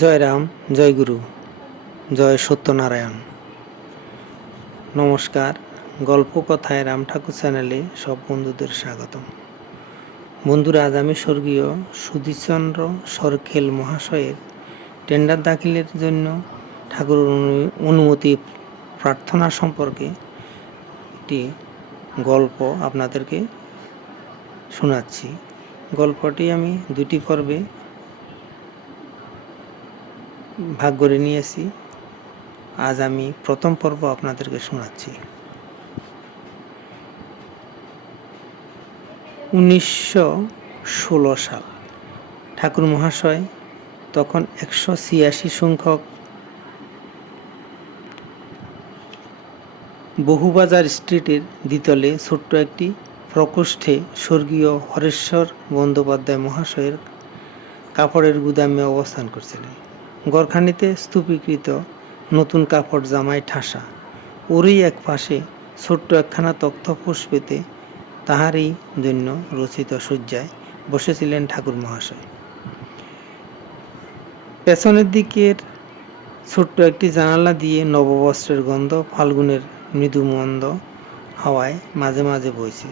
জয় রাম, জয় গুরু, জয় সত্যনারায়ণ। নমস্কার। গল্প কথায় রাম ঠাকুর চ্যানেলে সব বন্ধুদের স্বাগতম। বন্ধুরা, আজ আমি স্বর্গীয় সুধীরচন্দ্র সরখেল মহাশয়ের টেন্ডার দাখিলের জন্য ঠাকুর অনুমতি প্রার্থনা সম্পর্কে একটি গল্প আপনাদেরকে শোনাচ্ছি। গল্পটি আমি দুটি পর্বে ভাগ করে নিয়েছি। আজ আমি প্রথম পর্ব আপনাদেরকে শোনাচ্ছি। 1916 সাল। ঠাকুর মহাশয় তখন 186 সংখ্যক বহুবাজার স্ট্রিটের দ্বিতলে ছোট্ট একটি প্রকোষ্ঠে স্বর্গীয় হরেশ্বর বন্দ্যোপাধ্যায় মহাশয়ের কাপড়ের গুদামে অবস্থান করছিলেন। ঘরখানিতে স্তূপীকৃত নতুন কাপড় জামায় ঠাসা, ওরই এক পাশে ছোট্ট একখানা তক্তপোষ পেতে তাহারই জন্য রচিত শয্যায় বসেছিলেন ঠাকুর মহাশয়। পেছনের দিকের ছোট্ট একটি জানালা দিয়ে নববস্ত্রের গন্ধ ফাল্গুনের মৃদুমন্দ হাওয়ায় মাঝে মাঝে বইছে।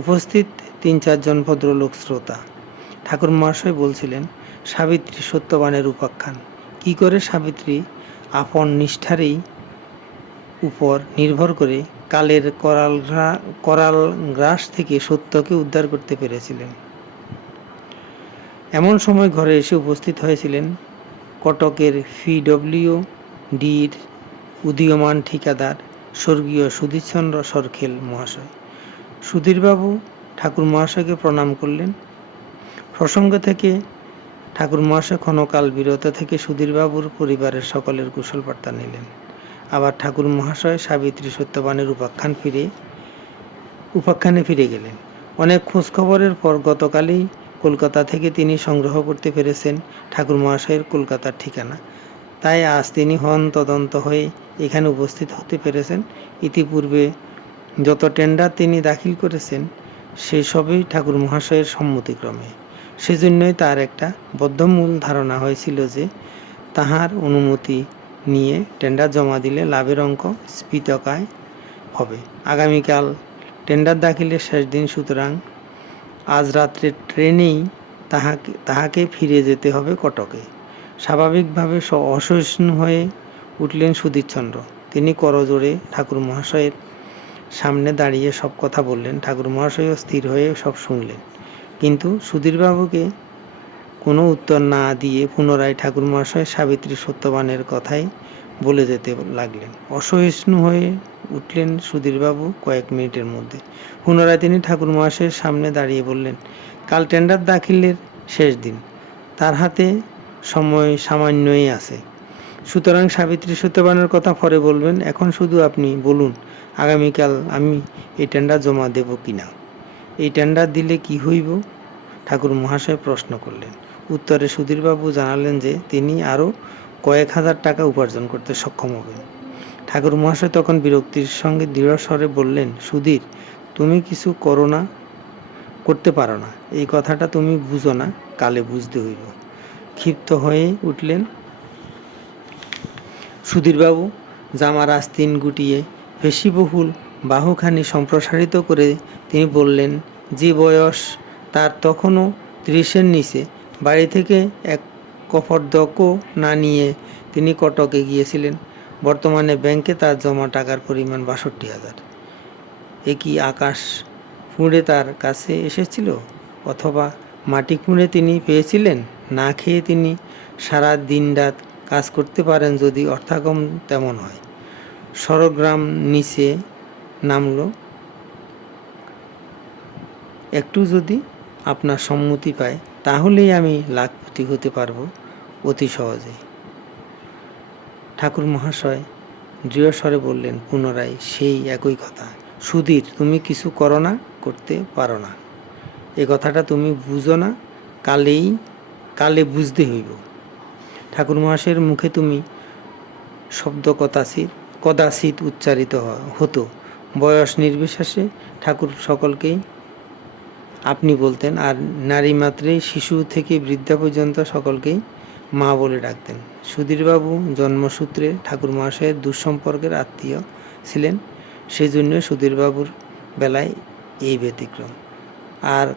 উপস্থিত 3-4 জন ভদ্রলোক শ্রোতা। ঠাকুর মহাশয় বলছিলেন, সাবিত্রী সত্যবানের উপাখ্যান। কি করে সাবিত্রী আপন নিষ্ঠারই উপর নির্ভর করে কালের করাল গ্রাস থেকে সত্যকে উদ্ধার করতে পেরেছিলেন। এমন সময় ঘরে এসে উপস্থিত হয়েছিলেন কটকের PWD'র উদীয়মান ঠিকাদার স্বর্গীয় সুধীরচন্দ্র সরখেল মহাশয়। সুধীরবাবু ঠাকুর মহাশয়কে প্রণাম করলেন। প্রসঙ্গ থেকে ঠাকুর মহাশয় ক্ষণকাল বিরত থেকে সুধীরবাবুর পরিবারের সকলের কুশল বার্তা নিলেন। আবার ঠাকুর মহাশয় সাবিত্রী সত্যবানের উপাখ্যানে ফিরে গেলেন। অনেক খোঁজখবরের পর গতকালই কলকাতা থেকে তিনি সংগ্রহ করতে পেরেছেন ঠাকুর মহাশয়ের কলকাতার ঠিকানা। তাই আজ তিনি তদন্ত হয়ে এখানে উপস্থিত হতে পেরেছেন। ইতিপূর্বে যত টেন্ডার তিনি দাখিল করেছেন সেই সবই ঠাকুর মহাশয়ের সম্মতিক্রমে। সেজন্যই তার একটা বদ্ধমূল ধারণা হয়েছিল যে তাহার অনুমতি নিয়ে টেন্ডার জমা দিলে লাভের অঙ্ক স্ফীতকায় হবে। আগামীকাল টেন্ডার দাখিলের শেষ দিন, সুতরাং আজ রাত্রে ট্রেনেই তাহাকে ফিরে যেতে হবে কটকে। স্বাভাবিকভাবে অসহিষ্ণু হয়ে উঠলেন সুধীরচন্দ্র। তিনি করজোড়ে ঠাকুর মহাশয়ের সামনে দাঁড়িয়ে সব কথা বললেন। ঠাকুর মহাশয়ও স্থির হয়ে সব শুনলেন, কিন্তু সুধীরবাবুকে কোনো উত্তর না দিয়ে পুনরায় ঠাকুর মহাশয় সাবিত্রী সত্যবানের কথাই বলে যেতে লাগলেন। অসহিষ্ণু হয়ে উঠলেন সুধীরবাবু কয়েক মিনিটের মধ্যে। পুনরায় তিনি ঠাকুর মহাশয়ের সামনে দাঁড়িয়ে বললেন, কাল টেন্ডার দাখিলের শেষ দিন, তার হাতে সময় সামান্যই আছে। সুতরাং সাবিত্রী সত্যবানের কথা পরে বলবেন, এখন শুধু আপনি বলুন আগামীকাল আমি এই টেন্ডার জমা দেব কি না। এই টেন্ডার দিলে কি হইব? ঠাকুর মহাশয় প্রশ্ন করলেন। উত্তরে সুধীরবাবু জানালেন যে তিনি আরও কয়েক হাজার টাকা উপার্জন করতে সক্ষম হবেন। ঠাকুর মহাশয় তখন বিরক্তির সঙ্গে দৃঢ় স্বরে বললেন, সুধীর, তুমি কিছু করতে পারো না, এই কথাটা তুমি বুঝো না, কালে বুঝতে হইব। ক্ষিপ্ত হয়ে উঠলেন সুধীরবাবু। জামার আস্তিন গুটিয়ে পেশিবহুল বাহুখানি সম্প্রসারিত করে তিনি বললেন, যে বয়স তার তখনও 30-এর নিচে, বাড়ি থেকে এক কফরদকও না নিয়ে তিনি কটকে গিয়েছিলেন। বর্তমানে ব্যাংকে তার জমা টাকার পরিমাণ 62,000। এ কি আকাশ ফুঁড়ে তার কাছে এসেছিল, অথবা মাটি খুঁড়ে তিনি পেয়েছিলেন? না খেয়ে তিনি সারা দিনরাত কাজ করতে পারেন যদি অর্থাগম তেমন হয়। স্বরগ্রাম নিচে নামল, একটু যদি আপনার সম্মতি পায় তাহলেই আমি লাখপতি হতে পারব অতি সহজে। ঠাকুর মহাশয় দৃঢ়স্বরে বললেন পুনরায় সেই একই কথা, সুধীর, তুমি কিছু করতে পারো না, এ কথাটা তুমি বুঝো না, কালে বুঝতে হইব। ঠাকুর মহাশয়ের মুখে তুমি শব্দ কদাচিৎ উচ্চারিত হতো। বয়স নির্বিশেষে ঠাকুর সকলকেই আপনি বলতেন, আর নারী মাত্রেই শিশু থেকে বৃদ্ধা পর্যন্ত সকলকেই মা বলে ডাকতেন। সুধীরবাবু জন্মসূত্রে ঠাকুর মহাশয়ের দুঃসম্পর্কের আত্মীয় ছিলেন, সেজন্য সুধীরবাবুর বেলায় এই ব্যতিক্রম। আর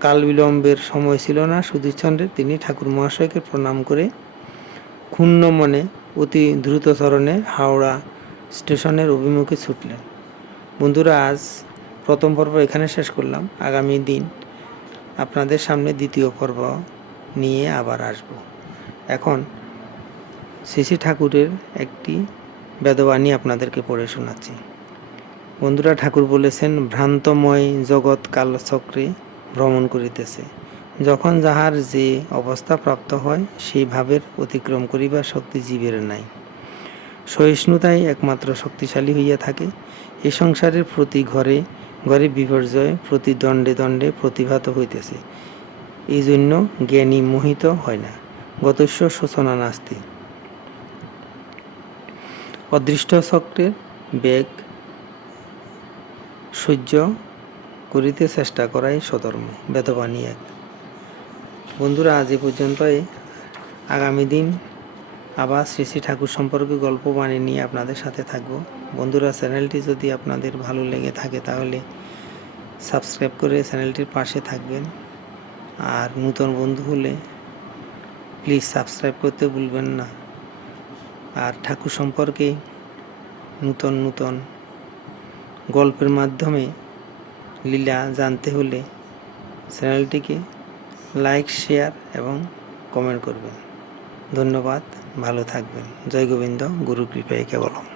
কাল বিলম্বের সময় ছিল না সুধীরচন্দ্রের। তিনি ঠাকুর মহাশয়কে প্রণাম করে ক্ষুণ্ণ মনে অতি দ্রুত চরণে হাওড়া স্টেশনের অভিমুখে ছুটলেন। বন্ধুরা, আজ প্রথম পর্ব এখানে শেষ করলাম। আগামী দিন আপনাদের সামনে দ্বিতীয় পর্ব নিয়ে আবার আসব। এখন শ্রী ঠাকুরের একটি বেদবাণী আপনাদেরকে পড়ে শোনাচ্ছি। বন্ধুরা, ঠাকুর বলেছেন, ভ্রান্তময় জগৎ কালচক্রে ভ্রমণ করিতেছে। যখন যাহার যে অবস্থা প্রাপ্ত হয়, সেই ভাবের অতিক্রম করিবার শক্তি জীবের নাই। সহিষ্ণুতাই একমাত্র শক্তিশালী হইয়া থাকে। এ সংসারের প্রতি ঘরে ঘরে বিপর্যয় প্রতি দণ্ডে দণ্ডে প্রতিভাত হইতেছে। এই জন্য জ্ঞানী মোহিত হয় না। গতস্য শোচনা নাস্তি। অদৃষ্ট চক্রের বেগ সহ্য করিতে চেষ্টা করাই সধর্ম। বেদবাণী 1। বন্ধুরা, আজ এ পর্যন্তই। আগামী দিন আবার শ্রী ঠাকুর সম্পর্কে গল্প বানিয়ে নিয়ে আপনাদের সাথে থাকব। বন্ধুরা, চ্যানেলটি যদি আপনাদের ভালো লেগে থাকে তাহলে সাবস্ক্রাইব করে চ্যানেলটির পাশে থাকবেন। আর নতুন বন্ধু হলে প্লিজ সাবস্ক্রাইব করতে ভুলবেন না। আর ঠাকুর সম্পর্কে নতুন নতুন গল্পের মাধ্যমে লীলা জানতে হলে চ্যানেলটিকে লাইক, শেয়ার এবং কমেন্ট করবেন। ধন্যবাদ, ভালো থাকবেন। জয় গোবিন্দ, গুরু কৃপায় কেবলম।